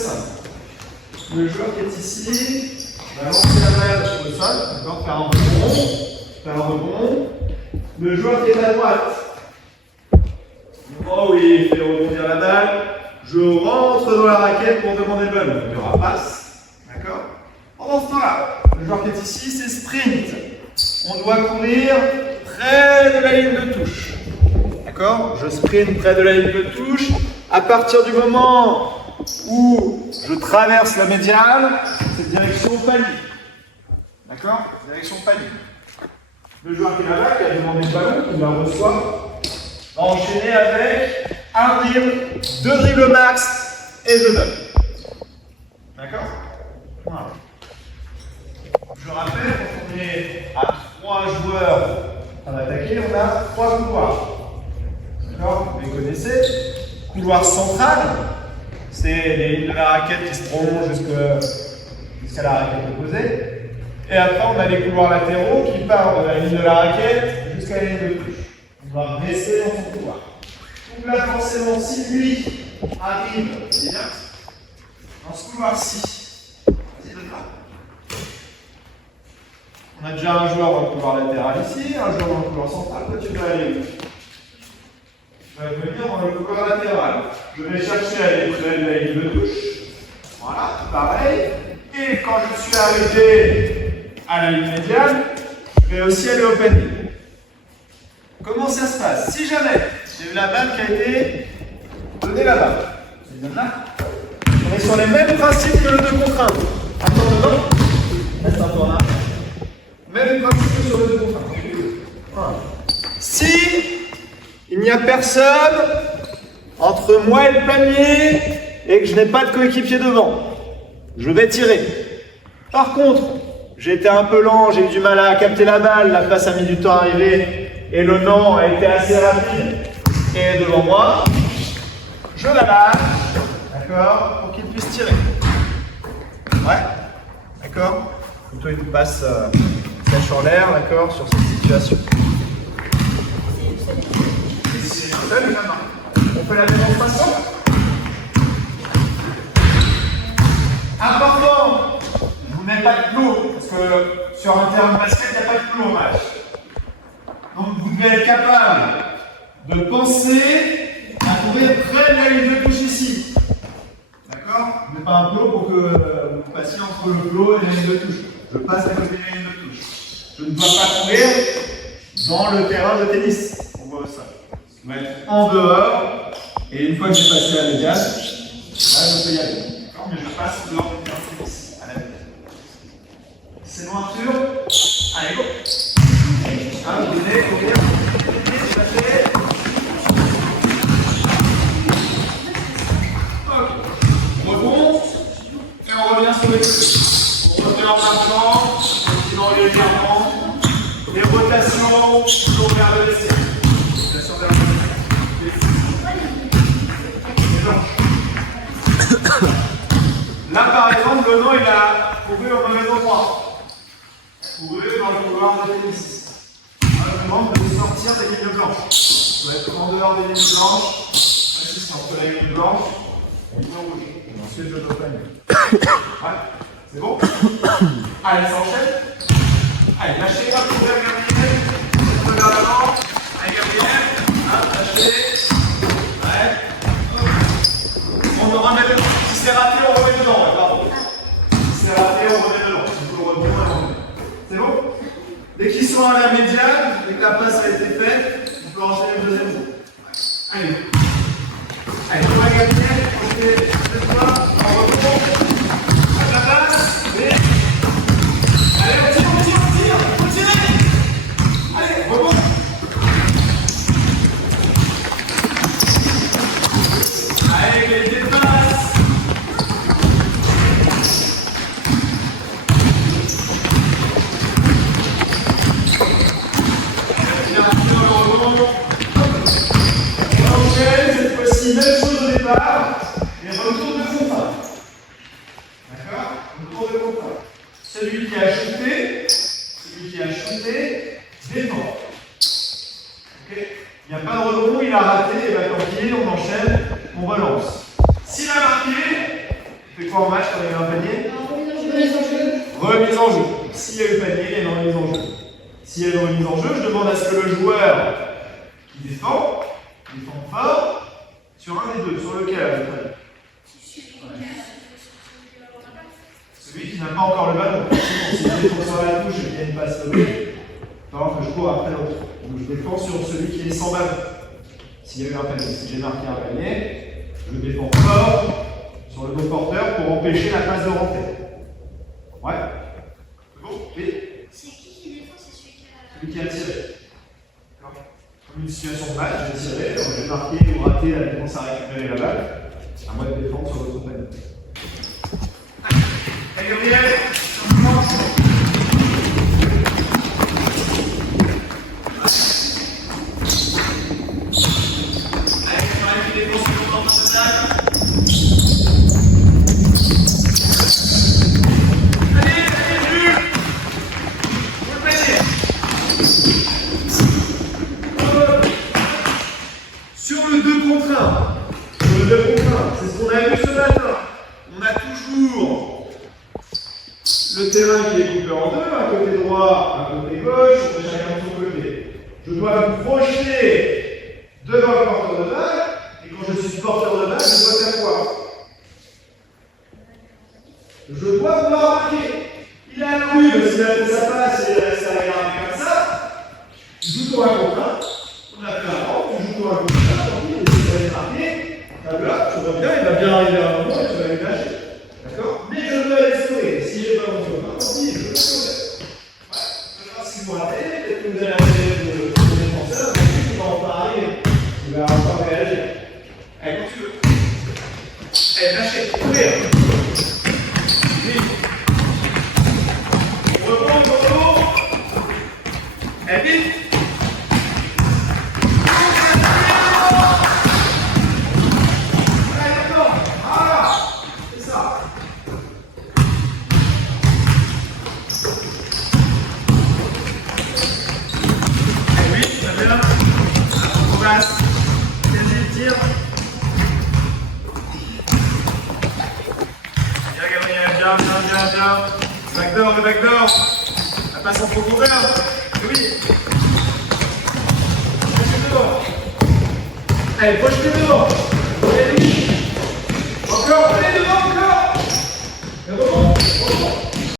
simple. Le joueur qui est ici va lancer la balle au sol, d'accord, faire un rebond, faire un rebond. Le joueur qui est à droite, au moment où il fait rebondir la balle, je rentre dans la raquette pour demander le ballon. Il y aura passe, d'accord. Pendant ce temps-là, le joueur qui est ici, c'est sprint. On doit courir près de la ligne de touche. D'accord? Je sprint près de la ligne de touche. À partir du moment où je traverse la médiane, c'est direction panier. D'accord? Direction panier. Le joueur qui est là-bas, qui a demandé le ballon, qui le reçoit, va enchaîner avec un dribble, 2 dribbles max et je donne. D'accord? Voilà. Je rappelle, quand on est à 3 joueurs en attaquer, on a 3 couloirs. D'accord? Vous les connaissez. Couloir central, c'est les lignes de la raquette qui se prolongent jusqu'à la raquette opposée. Et après, on a les couloirs latéraux qui partent de la ligne de la raquette jusqu'à la ligne de touche. On va rester dans son couloir. Donc là, forcément, si lui arrive, c'est bien, dans ce couloir-ci, vas-y, donne-la. On a déjà un joueur dans le couloir latéral ici, un joueur dans le couloir central. Toi, tu vas aller où? Je vais venir dans le couloir latéral. Je vais chercher à aller près de la ligne de touche. Voilà, pareil. Et quand je suis arrivé à la ligne médiane, je vais aussi aller au panier. Comment ça se passe? Si jamais j'ai eu la balle qui a été donnée là-bas, on est sur les mêmes principes que le 2 contre 1. Attends dedans, reste un peu en arrière. Même principe que sur le 2 contre 1. Voilà. Si il n'y a personne entre moi et le panier et que je n'ai pas de coéquipier devant, je vais tirer. Par contre, j'ai été un peu lent, j'ai eu du mal à capter la balle, la passe a mis du temps à arriver et le non a été assez rapide et devant moi, je la lâche, d'accord, pour qu'il puisse tirer. Ouais, d'accord. Plutôt une passe sèche en l'air, d'accord, sur cette situation. On fait la démonstration. Important, je vous mets pas de clou, parce que sur un terrain de basket, il n'y a pas de clou au match. Donc vous devez être capable de penser à courir près de la ligne de touche ici. D'accord? Je ne mets pas un clou pour que vous passiez entre le clou et la ligne de touche. Je passe à côté de la ligne de touche. Je ne dois pas courir dans le terrain de tennis. On voit ça. Je dois être en dehors, et une fois que j'ai passé la médiane, là je peux y aller. Mais je passe dehors du terrain de tennis, à la médiane. C'est loin sûr. Allez, go. Vous venez, courir, lâchez. Ok. On remonte, et on revient sur les coups. On refait en marchant, on continue légèrement. Les rotations, toujours vers le vestiaire. Là par exemple, le nom il a couru au mauvais endroit. Couru dans le couloir de tennis. Je vous demande de sortir des lignes blanches. Vous être en dehors des lignes blanches. Ici c'est entre la ligne blanche et la ligne rouge. Et ensuite je dois panier. Ouais, c'est bon? Allez, ça enchaîne. Allez, lâchez, hop, courir, Gabriel. Vers l'avant. Allez, Gabriel. Hop, lâchez. Ouais. On aura même. Si c'est raté, on remet dedans. Ouais, pardon. Si c'est raté, on remet dedans. On peut le retourner. C'est bon? Dès qu'ils sont à la médiane, dès que la passe a été faite, on peut enchaîner le deuxième tour. Allez. Allez, on va Gabriel. On fait cette fois. On retourne. À la place. Et. Allez, on tire. Faut tirer. Allez, rebond. Allez, les dépasses. On enchaîne, cette fois-ci, même chose au départ, et retour de contrat. D'accord? Retour de contrat. Celui qui a shooté, défend. Ok? Il n'y a pas de rebond, il a raté, et bien tant pis, on enchaîne, on relance. S'il a marqué, quoi en match quand il y a eu un panier? Remise en jeu. Remise en jeu. S'il y a eu panier, il y a une remise en jeu. S'il y a une remise en jeu, je demande à ce que le joueur qui défend fort sur un des deux, sur lequel à votre avis? Celui qui n'a pas encore le ballon. Sinon, si je défends sur la touche et qu'il y a une passe levée, il va falloir que je cours après l'autre. Donc je défends sur celui qui est sans ballon. S'il y a eu un panier, si j'ai marqué un panier, je défends fort sur le dos porteur pour empêcher la passe de rentrée. Ouais? C'est bon? Oui? C'est qui défend? C'est celui qui a tiré. Comme une situation de match, j'ai tiré, j'ai marqué ou raté, la défense a récupéré la balle. À moi de défendre sur l'autre panier. Allez, Gabriel! Sur le 2 contre 1, c'est ce qu'on a vu ce matin. On a toujours le terrain qui est coupé en deux, un côté droit, un côté gauche, on fait chacun de son côté. Je dois me projeter devant le porteur de balle, et quand je suis porteur de balle, je dois faire quoi? Je dois pouvoir marquer. Il a couru, parce qu'il a fait sa passe et il a resté à regarder comme ça. Je joue pour un contre 1. On a fait un rang, je joue pour un contre 1. Tant pis, il essaie d'aller marquer. Là, tu vois bien, il va bien arriver à un moment et tu vas lui lâcher. D'accord? Mais je dois aller scorer. Si j'ai pas mon tour, tant pis, je vais scorer. Ouais, je sais pas si vous ratez, peut-être que vous allez arriver le défenseur, mais il va encore arriver. Il va encore réagir. Allez, quand tu veux. Allez, lâchez, courir. Vite. Bien. Backdoor, le backdoor. La passe en profondeur. Oui. Projetez dehors. Allez, projetez dehors. Allez, encore, allez devant encore. Et remonte.